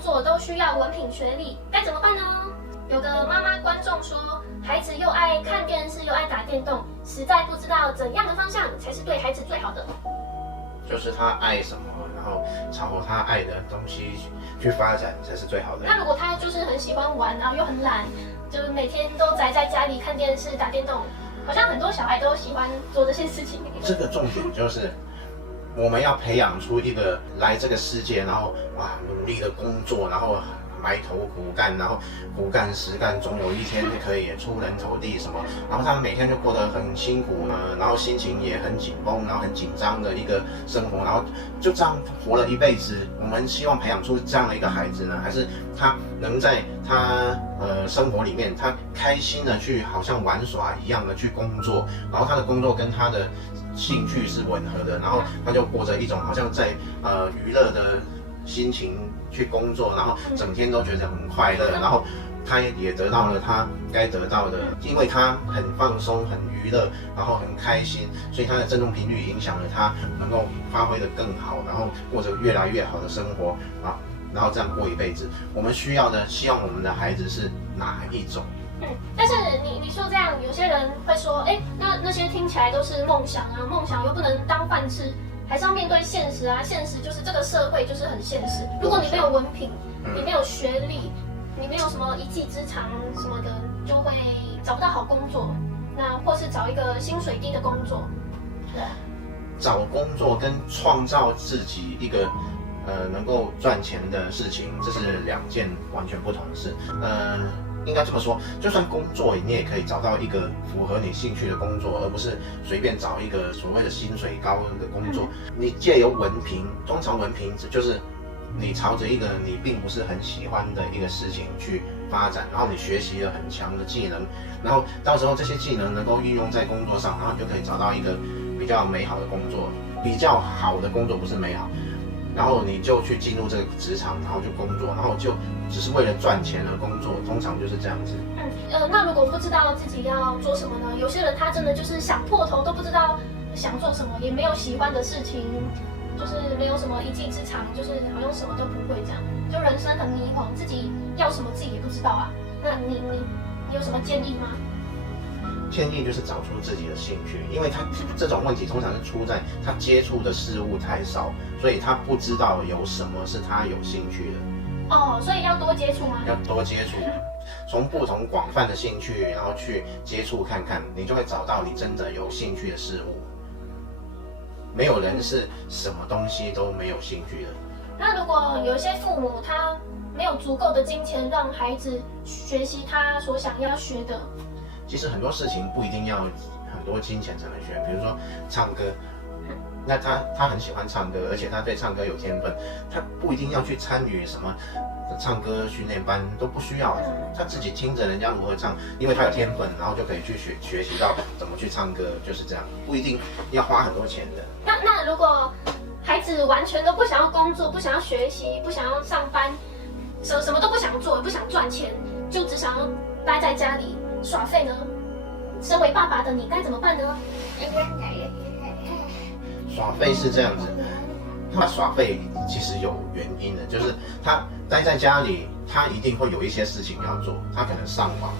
作都需要文凭学历，该怎么办呢？有个妈妈观众说，孩子又爱看电视又爱打电动，实在不知道怎样的方向才是对孩子最好的。就是他爱什么，然后朝他爱的东西去发展才是最好的。那如果他就是很喜欢玩，然后又很懒，就是每天都宅在家里看电视打电动，好像很多小孩都喜欢做这些事情。这个重点就是我们要培养出一个来这个世界，然后努力的工作，然后埋头苦干，然后苦干实干，总有一天可以出人头地什么。然后他们每天就过得很辛苦，然后心情也很紧绷，然后很紧张的一个生活，然后就这样活了一辈子。我们希望培养出这样的一个孩子呢，还是他能在他生活里面，他开心的去好像玩耍一样的去工作，然后他的工作跟他的兴趣是吻合的，然后他就过着一种好像在娱乐的心情去工作，然后整天都觉得很快乐，然后他也得到了他该得到的，因为他很放松、很娱乐，然后很开心，所以他的振动频率影响了他能够发挥得更好，然后过着越来越好的生活然后这样过一辈子。我们希望我们的孩子是哪一种？但是你说这样，有些人会说，那些听起来都是梦想啊，梦想又不能当饭吃，还是要面对现实啊。现实就是这个社会就是很现实。如果你没有文凭，你没有学历，你没有什么一技之长什么的，就会找不到好工作，那或是找一个薪水低的工作。对，找工作跟创造自己一个能够赚钱的事情，这是两件完全不同的事。应该这么说，就算工作，你也可以找到一个符合你兴趣的工作，而不是随便找一个所谓的薪水高的工作。你借由文凭，通常文凭就是你朝着一个你并不是很喜欢的一个事情去发展，然后你学习了很强的技能，然后到时候这些技能能够运用在工作上，然后你就可以找到一个比较美好的工作，比较好的工作不是美好。然后你就去进入这个职场，然后就工作，然后就只是为了赚钱而工作，通常就是这样子。那如果不知道自己要做什么呢？有些人他真的就是想破头都不知道想做什么，也没有喜欢的事情，就是没有什么一技之长，就是好像什么都不会这样，就人生很迷茫，自己要什么自己也不知道啊。那你有什么建议吗？建议就是找出自己的兴趣，因为他这种问题通常是出在他接触的事物太少，所以他不知道有什么是他有兴趣的。所以要多接触吗？要多接触，从不同广泛的兴趣，然后去接触看看，你就会找到你真的有兴趣的事物。没有人是什么东西都没有兴趣的。那如果有一些父母他没有足够的金钱让孩子学习他所想要学的，其实很多事情不一定要很多金钱才能学，比如说唱歌，那他很喜欢唱歌，而且他对唱歌有天分，他不一定要去参与什么唱歌训练班，都不需要，他自己听着人家如何唱，因为他有天分，然后就可以去学习到怎么去唱歌，就是这样，不一定要花很多钱的。那如果孩子完全都不想要工作，不想要学习，不想要上班，什么都不想做，也不想赚钱，就只想要待在家里耍废呢？身为爸爸的你该怎么办呢？耍废是这样子，他耍废其实有原因的，就是他待在家里，他一定会有一些事情要做，他可能上网，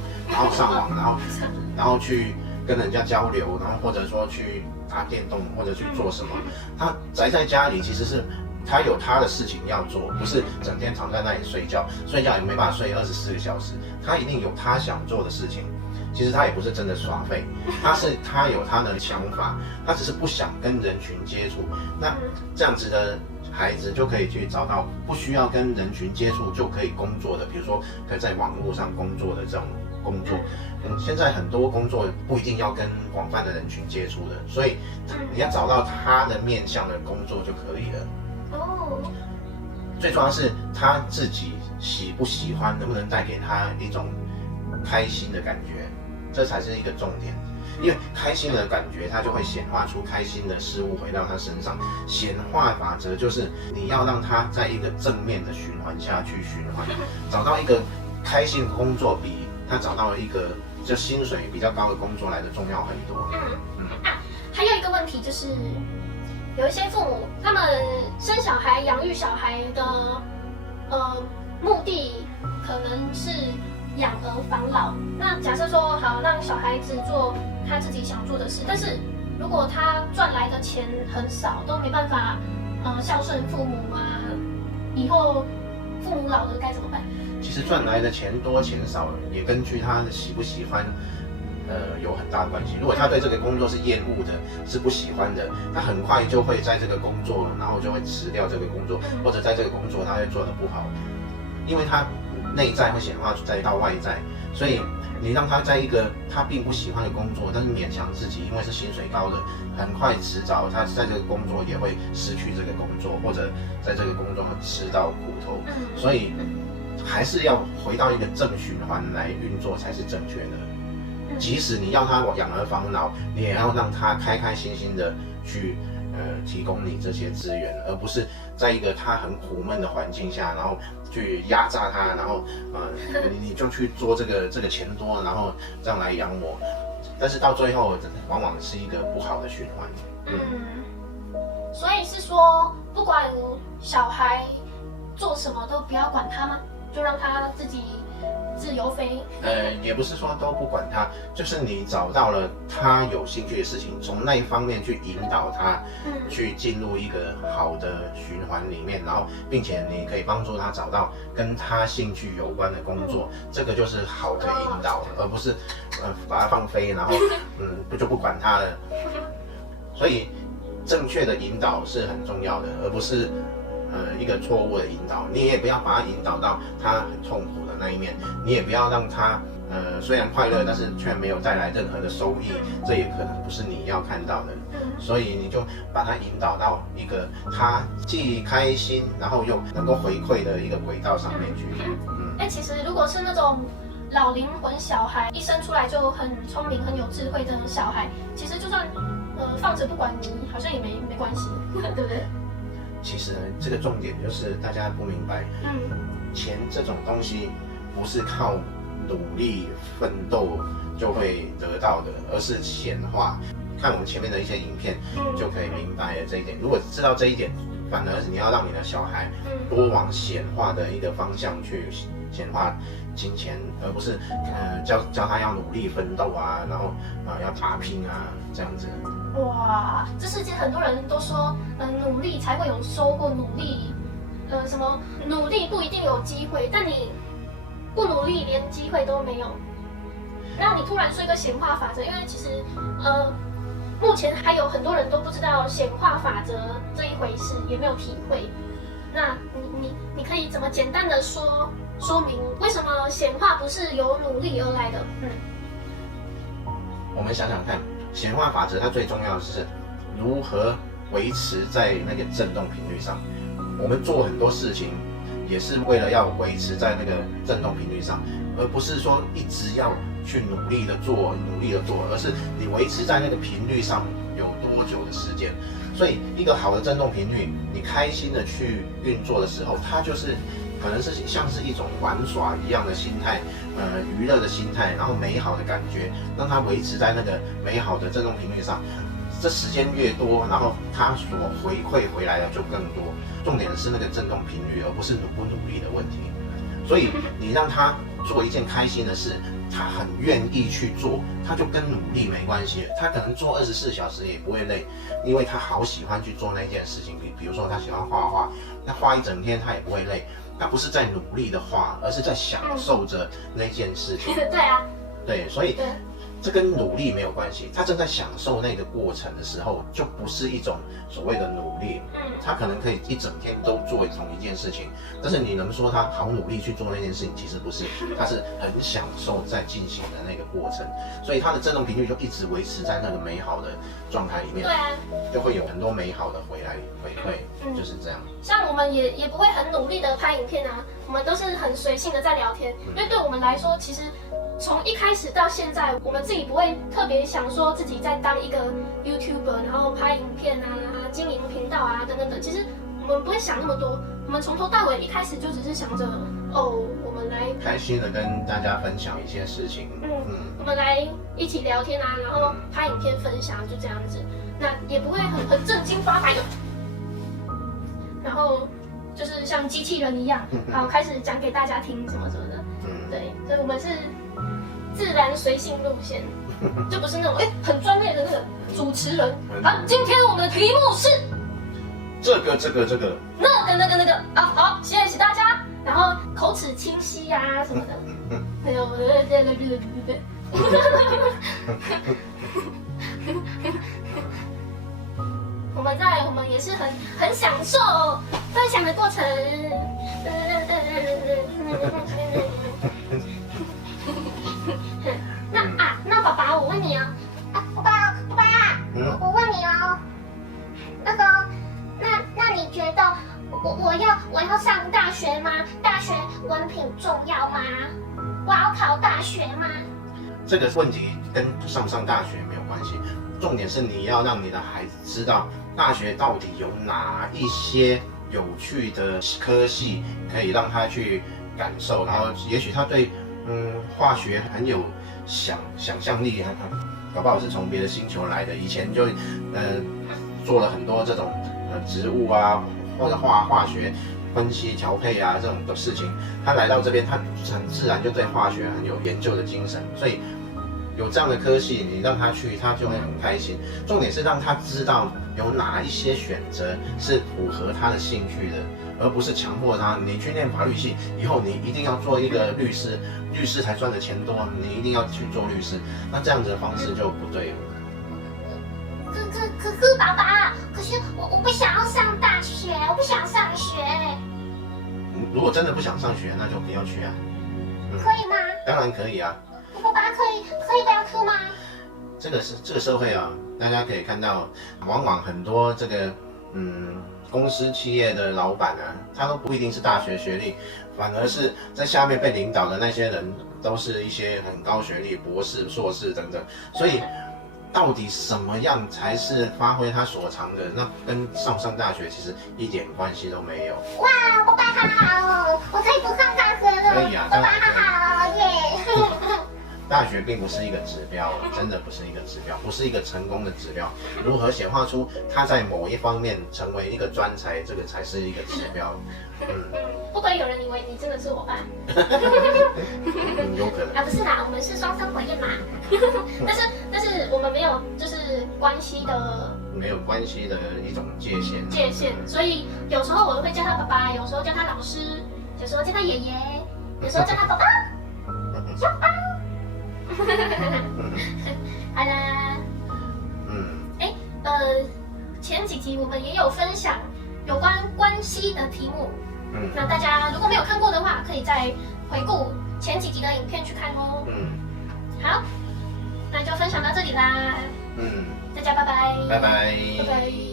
然后去跟人家交流，然后或者说去打电动或者去做什么。他宅在家里其实是他有他的事情要做，不是整天躺在那里睡觉，睡觉也没办法睡24个小时，他一定有他想做的事情。其实他也不是真的耍废，他有他的想法，他只是不想跟人群接触。那这样子的孩子就可以去找到不需要跟人群接触就可以工作的，比如说可以在网络上工作的这种工作。现在很多工作不一定要跟广泛的人群接触的，所以你要找到他的面向的工作就可以了。最重要是他自己喜不喜欢，能不能带给他一种开心的感觉，这才是一个重点。因为开心的感觉，它就会显化出开心的事物回到他身上。显化法则就是你要让他在一个正面的循环下去循环，找到一个开心的工作，比他找到一个就薪水比较高的工作来的重要很多。还有一个问题就是，有一些父母他们生小孩、养育小孩的目的可能是养儿防老。那假设说好让小孩子做他自己想做的事，但是如果他赚来的钱很少，都没办法孝顺父母啊，以后父母老了该怎么办？其实赚来的钱多钱少也根据他的喜不喜欢。有很大的关系。如果他对这个工作是厌恶的，是不喜欢的，他很快就会在这个工作，然后就会辞掉这个工作，或者在这个工作他会做得不好，因为他内在会显化再到外在，所以你让他在一个他并不喜欢的工作，但是勉强自己，因为是薪水高的，很快迟早他在这个工作也会失去这个工作，或者在这个工作吃到苦头，所以还是要回到一个正循环来运作才是正确的。即使你要他养儿防老，你也要让他开开心心的去提供你这些资源，而不是在一个他很苦闷的环境下，然后去压榨他，然后你就去做这个钱多，然后这样来养我，但是到最后往往是一个不好的循环。所以是说不管小孩做什么都不要管他吗？就让他自己自由飞？也不是说都不管他，就是你找到了他有兴趣的事情，从那一方面去引导他，去进入一个好的循环里面，然后并且你可以帮助他找到跟他兴趣有关的工作，这个就是好的引导，而不是把他放飞，然后就不管他了。所以正确的引导是很重要的，而不是一个错误的引导。你也不要把他引导到他很痛苦的那一面，你也不要让他虽然快乐，但是却没有带来任何的收益，这也可能不是你要看到的。所以你就把他引导到一个他既开心，然后又能够回馈的一个轨道上面去。其实如果是那种老灵魂小孩，一生出来就很聪明、很有智慧的小孩，其实就算放着不管你，好像也没关系，对不对？其实这个重点就是大家不明白，钱这种东西不是靠努力奋斗就会得到的，而是显化。看我们前面的一些影片，就可以明白了这一点。如果知道这一点，反而你要让你的小孩多往显化的一个方向去显化金钱，而不是教他要努力奋斗啊，然后要打拼啊这样子。哇，这世界很多人都说，努力才会有收获，努力，什么努力不一定有机会，但你不努力连机会都没有。让你突然说一个显化法则，因为其实目前还有很多人都不知道显化法则这一回事，也没有体会。那你可以怎么简单的说明为什么显化不是由努力而来的？我们想想看。显化法则它最重要的是如何维持在那个振动频率上。我们做很多事情也是为了要维持在那个振动频率上，而不是说一直要去努力的做，而是你维持在那个频率上有多久的时间。所以一个好的振动频率，你开心的去运作的时候，它就是可能是像是一种玩耍一样的心态，娱乐的心态，然后美好的感觉，让它维持在那个美好的振动频率上。这时间越多，然后它所回馈回来的就更多。重点是那个振动频率，而不是努不努力的问题。所以你让他做一件开心的事，他很愿意去做，他就跟努力没关系。他可能做24小时也不会累，因为他好喜欢去做那件事情。比如说他喜欢画画，那画一整天他也不会累。他不是在努力的画，而是在享受着那件事情。对啊，对，所以这跟努力没有关系。他正在享受那个过程的时候，就不是一种所谓的努力。他可能可以一整天都做同一件事情，但是你能说他好努力去做那件事情？其实不是，他是很享受在进行的那个过程，所以他的振动频率就一直维持在那个美好的状态里面。对啊，就会有很多美好的回馈，就是这样。像我们也不会很努力的拍影片啊，我们都是很随性的在聊天，因为对我们来说，其实从一开始到现在，我们自己不会特别想说自己在当一个 YouTuber， 然后拍影片啊、经营频道啊等等等。其实我们不会想那么多，我们从头到尾一开始就只是想着，我们来开心的跟大家分享一些事情，我们来一起聊天啊，然后拍影片分享，就这样子。那也不会很正经八百的。然后就是像机器人一样，然后开始讲给大家听什么什么的。对，所以我们是自然随性路线，就不是那种很专业的那个主持人。好，今天我们的题目是这个，那个啊，好，谢谢大家。然后口齿清晰呀什么的，还有我们也是很享受分享的过程。那爸爸，我问你啊，爸爸，我问你哦，那你觉得我要上大学吗？大学文凭重要吗？我要考大学吗？这个问题跟上不上大学没有关系，重点是你要让你的孩子知道大学到底有哪一些有趣的科系可以让他去感受，然后也许他对化学很有想象力，搞不好是从别的星球来的，以前就做了很多这种植物啊或者化学分析调配啊这种的事情，他来到这边，他很自然就对化学很有研究的精神，所以有这样的科系，你让他去，他就会很开心。重点是让他知道有哪一些选择是符合他的兴趣的，而不是强迫他，你去念法律系以后，你一定要做一个律师，律师才赚的钱多，你一定要去做律师，那这样子的方式就不对了。可是爸爸，可是我不想要上大学，我不想上学。如果真的不想上学，那就不要去啊。可以吗？当然可以啊。爸爸可以不要去吗？这个社会啊，大家可以看到，往往很多这个公司企业的老板啊，他都不一定是大学学历，反而是在下面被领导的那些人，都是一些很高学历，博士、硕士等等。所以，到底什么样才是发挥他所长的？那跟上不上大学其实一点关系都没有。哇，爸爸好，我可以不上大学了。可以啊，爸爸好耶。大学并不是一个指标，真的不是一个指标，不是一个成功的指标。如何显化出他在某一方面成为一个专才，这个才是一个指标。会不会有人以为你真的是我爸？有可能啊，不是啦，我们是双生火焰嘛。但是我们没有就是关系的没有关系的一种界限。所以有时候我会叫他爸爸，有时候叫他老师，有时候叫他爷爷，有时候叫他爸爸。小宝。好啦，前几集我们也有分享有关系的题目，那大家如果没有看过的话，可以再回顾前几集的影片去看哦。好，那就分享到这里啦。大家拜拜。拜拜。拜拜。